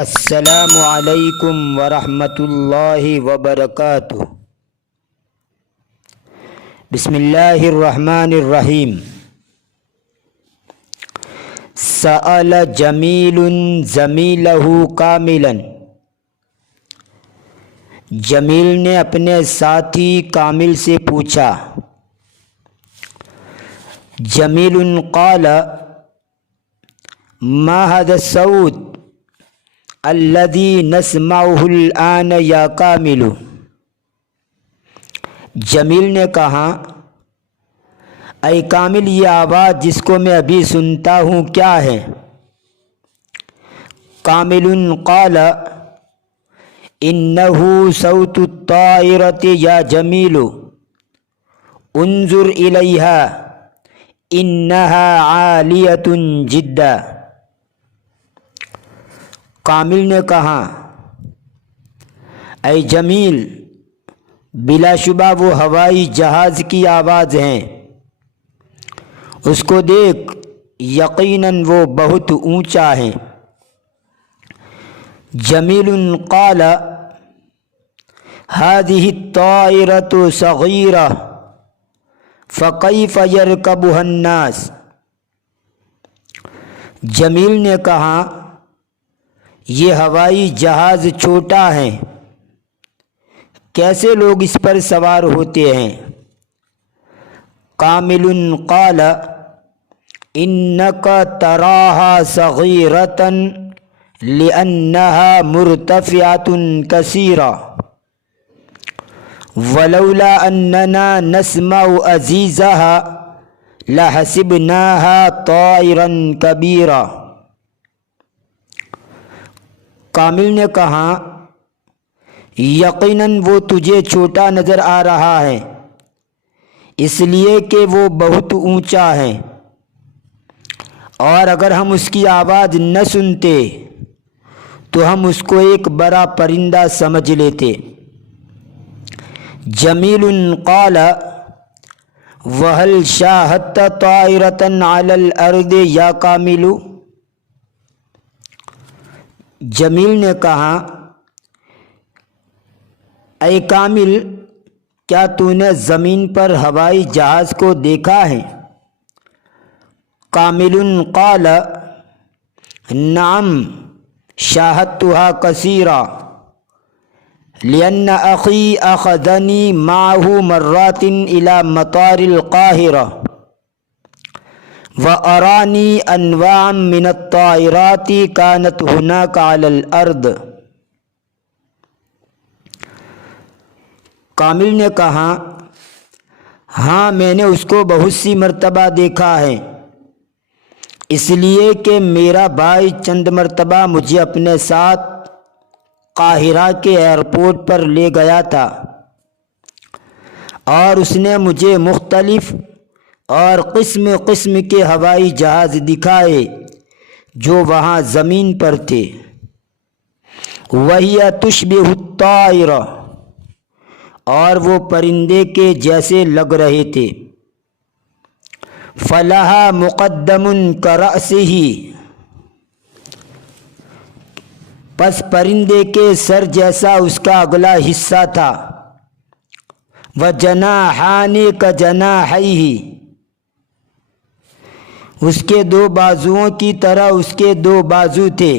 السلام علیکم ورحمۃ اللہ وبرکاتہ۔ بسم اللہ الرحمن الرحیم۔ سأل جمیل زمیلہ کاملا، جمیل نے اپنے ساتھی کامل سے پوچھا۔ جمیل قال ما هذا الصوت الذي نسمعه الآن یا کامل۔ جمیل نے کہا، اے کامل، یہ آواز جس کو میں ابھی سنتا ہوں کیا ہے؟ کامل قال انه صوت الطائرة یا جمیل انظر الیها انها عالیة جدا۔ کامل نے کہا، اے جمیل، بلا شبہ وہ ہوائی جہاز کی آواز ہیں، اس کو دیکھ، یقیناً وہ بہت اونچا ہے۔ جمیل قال هذه الطائرة صغيرة فكيف يركبها الناس۔ جمیل نے کہا، یہ ہوائی جہاز چھوٹا ہے، کیسے لوگ اس پر سوار ہوتے ہیں؟ کامل قال انك تراها صغيرة لأنها مرتفعة كثيرة ولولا أننا نسمع أزيزها لحسبناها طائرا كبيرا۔ کامل نے کہا، یقیناً وہ تجھے چھوٹا نظر آ رہا ہے، اس لیے کہ وہ بہت اونچا ہے، اور اگر ہم اس کی آواز نہ سنتے تو ہم اس کو ایک بڑا پرندہ سمجھ لیتے۔ جمیل قال وهل شاهدت طائرة على الأرض یا کامل۔ جمیل نے کہا، اے کامل، کیا تو نے زمین پر ہوائی جہاز کو دیکھا ہے؟ کامل قال نعم شاهدتها كثيرا لأن أخي أخذني معه مرات إلى مطار القاهرة وأراني أنواعا من الطائرات كانت هناك على الأرض۔ کامل نے کہا، ہاں، میں نے اس کو بہت سی مرتبہ دیکھا ہے، اس لیے کہ میرا بھائی چند مرتبہ مجھے اپنے ساتھ قاہرہ کے ایئرپورٹ پر لے گیا تھا، اور اس نے مجھے مختلف اور قسم قسم کے ہوائی جہاز دکھائے جو وہاں زمین پر تھے۔ وہی تشبہ الطائرہ، اور وہ پرندے کے جیسے لگ رہے تھے۔ فلہا مقدم کرأسہ، پس پرندے کے سر جیسا اس کا اگلا حصہ تھا۔ وجناحان کجناحیہ، اس کے دو بازوؤں کی طرح اس کے دو بازو تھے۔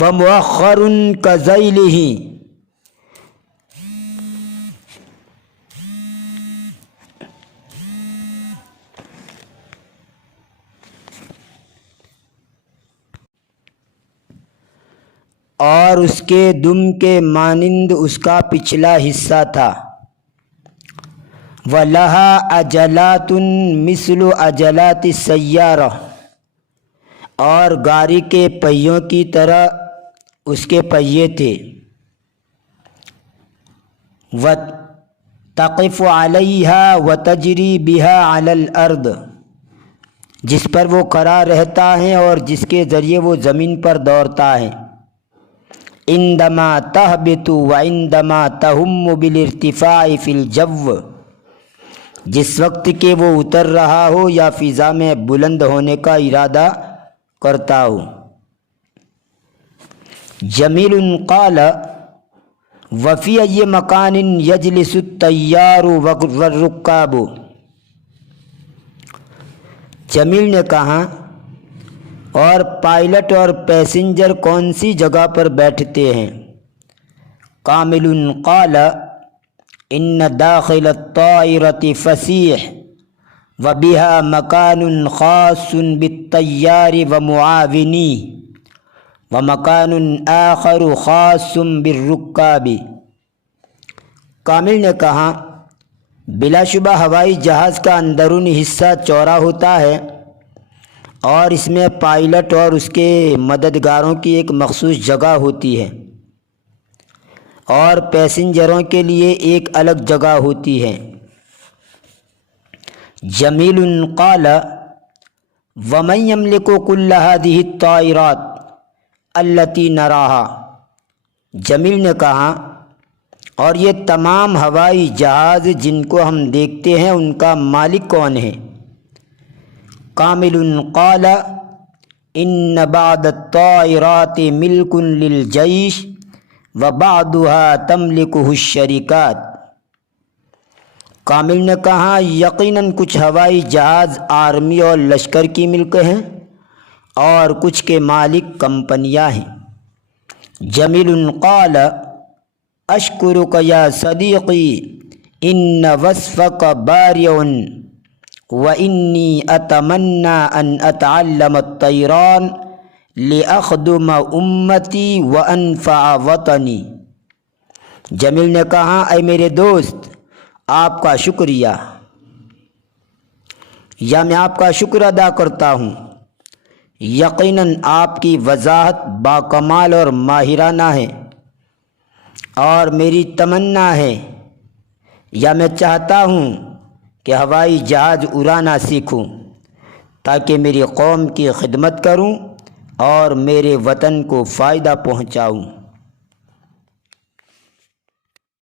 ومؤخر کذیلہ، اور اس کے دم کے مانند اس کا پچھلا حصہ تھا۔ وَلَهَا عَجَلَاتٌ مِثْلُ عَجَلَاتِ السَّيَّارَةِ، اور گاڑی کے پہیوں کی طرح اس کے پہیے تھے۔ وَتَقِفُ عَلَيْهَا وَتَجْرِي بِهَا عَلَى الْأَرْضِ، جس پر وہ کھڑا رہتا ہے اور جس کے ذریعے وہ زمین پر دوڑتا ہے۔ عندما تهبط وعندما تهم بالارتفاع في الجو، جس وقت کہ وہ اتر رہا ہو یا فضا میں بلند ہونے کا ارادہ کرتا ہو۔ جمیل قال وفی ای مکان یجلس الطیار والرکاب، جمیل نے کہا اور پائلٹ اور پیسنجر کون سی جگہ پر بیٹھتے ہیں؟ کامل قال ان داخل الطائرة فسیح وبها مکان خاص بالطیار ومعاونی ومکان آخر خاص بالرکاب۔ کامل نے کہا بلا شبہ ہوائی جہاز کا اندرونی حصہ چوڑا ہوتا ہے اور اس میں پائلٹ اور اس کے مددگاروں کی ایک مخصوص جگہ ہوتی ہے اور پیسنجروں کے لیے ایک الگ جگہ ہوتی ہے۔ جمیل قال ومن یملک کل هذه الطائرات التي نراها، جمیل نے کہا اور یہ تمام ہوائی جہاز جن کو ہم دیکھتے ہیں ان کا مالک کون ہے؟ کامل قال ان بعض الطائرات ملک للجیش وبعضها تملکه الشرکات۔ کامل نے کہا یقیناً کچھ ہوائی جہاز آرمی اور لشکر کی ملک ہیں اور کچھ کے مالک کمپنیاں ہیں۔ جمیل قال اشکرک یا صدیقی ان وصفک بارع وانی اتمنى ان اتعلم الطیران لاخدم امتی وانفع وطنی۔ جمیل نے کہا اے میرے دوست آپ کا شکریہ، یا میں آپ کا شکر ادا کرتا ہوں، یقیناً آپ کی وضاحت باکمال اور ماہرانہ ہے، اور میری تمنا ہے یا میں چاہتا ہوں کہ ہوائی جہاز اڑانا سیکھوں تاکہ میری قوم کی خدمت کروں اور میرے وطن کو فائدہ پہنچاؤں۔